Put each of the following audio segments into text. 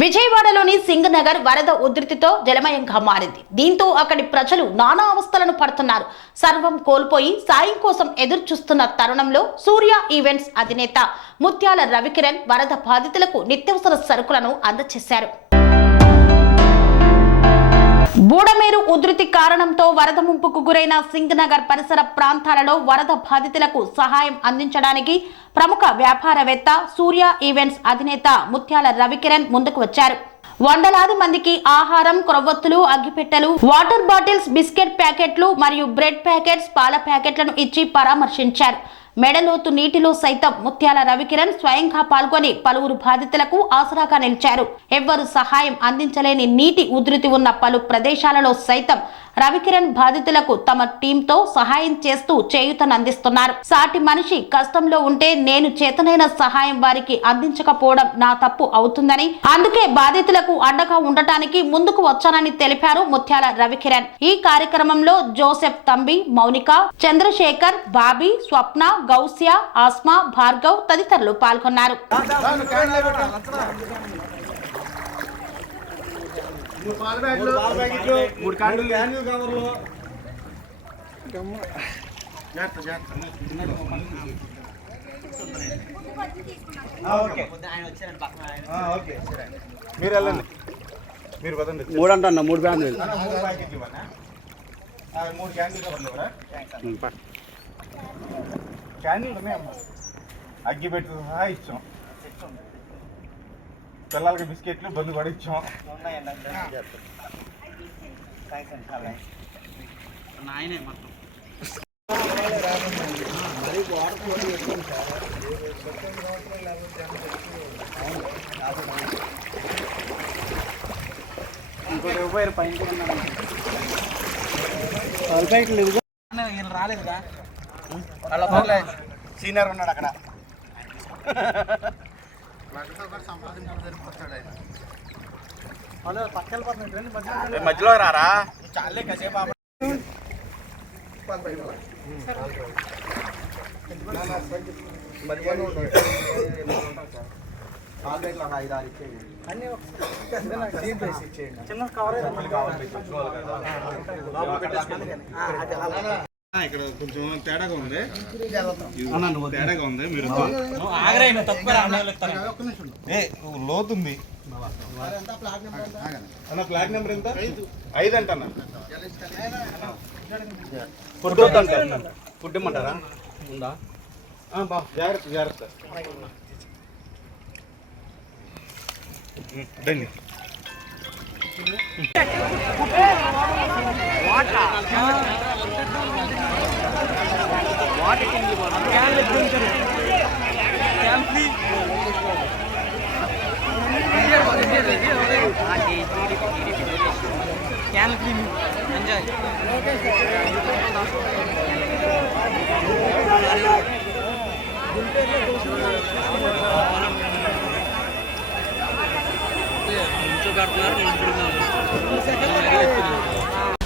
విజయవాడలోని సింగ్ నగర్ వరద ఉధృతితో జలమయంగా మారింది. దీంతో అక్కడి ప్రజలు నానా అవస్థలను పడుతున్నారు. సర్వం కోల్పోయి సాయం కోసం ఎదురు చూస్తున్న తరుణంలో సూర్య ఈవెంట్స్ అధినేత ముత్యాల రవికిరణ్ వరద బాధితులకు నిత్యావసర సరుకులను అందజేశారు. బూడమేరు ఉధృతి కారణంతో వరద ముంపుకు గురైన సింగ్ నగర్ పరిసర ప్రాంతాలలో వరద బాధితులకు సహాయం అందించడానికి ప్రముఖ వ్యాపారవేత్త సూర్య ఈవెంట్స్ అధినేత ముత్యాల రవికిరణ్ ముందుకు వచ్చారు. వందలాది మందికి ఆహారం, క్రొవ్వొత్తులు, అగ్గిపెట్టెలు, వాటర్ బాటిల్స్, బిస్కెట్ ప్యాకెట్లు మరియు బ్రెడ్ ప్యాకెట్స్, పాల ప్యాకెట్లను ఇచ్చి పరామర్శించారు. మెడలోతు నీటిలో సైతం ముత్యాల రవికిరణ్ స్వయంగా పాల్గొని పలువురు బాధితులకు ఆసరాగా నిలిచారు. ఎవ్వరు సహాయం అందించలేని నీటి ఉధృతి ఉన్న పలు ప్రదేశాలలో సైతం రవికిరణ్ బాధితులకు తమ టీంతో సహాయం చేస్తూ చేయూతనందిస్తున్నారు. సాటి మనిషి కష్టంలో ఉంటే నేను చేతనైన సహాయం వారికి అందించకపోవడం నా తప్పు అవుతుందని, అందుకే బాధితులకు అండగా ఉండటానికి ముందుకు వచ్చానని తెలిపారు ముత్యాల రవికిరణ్. ఈ కార్యక్రమంలో జోసెఫ్ తంబి, మౌనిక, చంద్రశేఖర్, బాబీ, స్వప్న, గౌసియా, ఆస్మా, భార్గవ్ తదితరులు పాల్గొన్నారు. మీరు వెళ్ళండి, మీరు పదండి. మూడు అంటన్నా, మూడు బ్యాన్లు, 3 క్యాన్లు ఉన్నాయమ్మా. అగ్గిపెట్టు సహా ఇచ్చాం, పిల్లలకి బిస్కెట్లు బంధు కూడా ఇచ్చాం. రాలేదుగా సీనియర్ ఉన్నాడు అక్కడ. మధ్యలో రారా, చాలే కాసేపు. చిన్న కవర్ ఇక్కడ కొంచెం తేడాగా ఉంది, మీరు లోతుంది. అన్న ఫ్లాగ్ నెంబర్ ఎంత? 5 అంటన్నా. ఫుడ్ అంటారు, ఫుడ్ ఇమ్మంటారా? ఉందా? జాగ్రత్త జాగ్రత్త. రండి.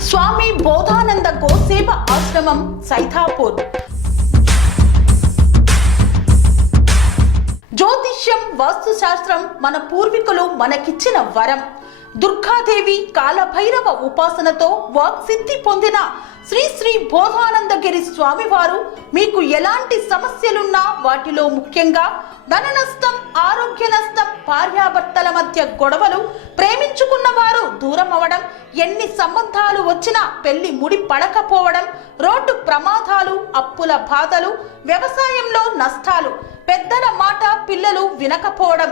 స్వామి బోధానంద గోసేవ ఆశ్రమం, సైథాపూర్. జ్యోతిష్యం, వాస్తుశాస్త్రం మన పూర్వీకులు మనకిచ్చిన వరం. దుర్గాదేవి, కాలభైరవ ఉపాసనతో వాక్సిద్ధి పొందిన శ్రీ శ్రీ బోధానందగిరి స్వామివారు మీకు ఎలాంటి సమస్యలున్నా, వాటిలో ముఖ్యంగా ధన నష్టం, ఆరోగ్య నష్టం, భార్యాభర్తల మధ్య గొడవలు, ప్రేమించుకున్న వారు దూరం అవడం, ఎన్ని సంబంధాలు వచ్చినా పెళ్లి ముడి పడకపోవడం, రోడ్డు ప్రమాదాలు, అప్పుల బాధలు, వ్యవసాయంలో నష్టాలు, పెద్దల మాట పిల్లలు వినకపోవడం,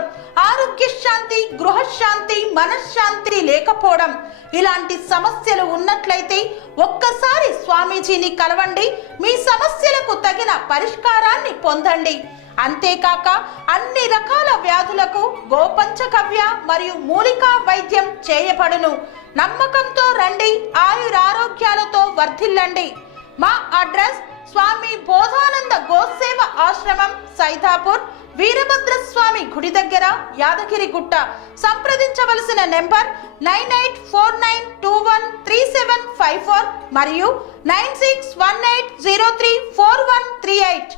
ఆరోగ్య శాంతి, గృహశాంతి, మనశ్శాంతి లేకపోవడం, ఇలాంటి సమస్యలు ఉన్నట్లయితే ఒక్కసారి స్వామీజీని కలవండి. మీ సమస్యలకు తగిన పరిష్కారాన్ని పొందండి. అంతేకాక అన్ని రకాల వ్యాధులకు గోపంచకవ్య మరియు మూలికా వైద్యం చేయబడును. నమ్మకంతో రండి, ఆయురారోగ్యాలతో వర్ధిల్లండి. మా అడ్రస్ స్వామి బోధానంద గోసేవ ఆశ్రమం, సైథాపూర్, వీరభద్రస్వామి గుడి దగ్గర, యాదగిరిగుట్ట. సంప్రదించవలసిన నెంబర్ 9849213754 మరియు 9618034138.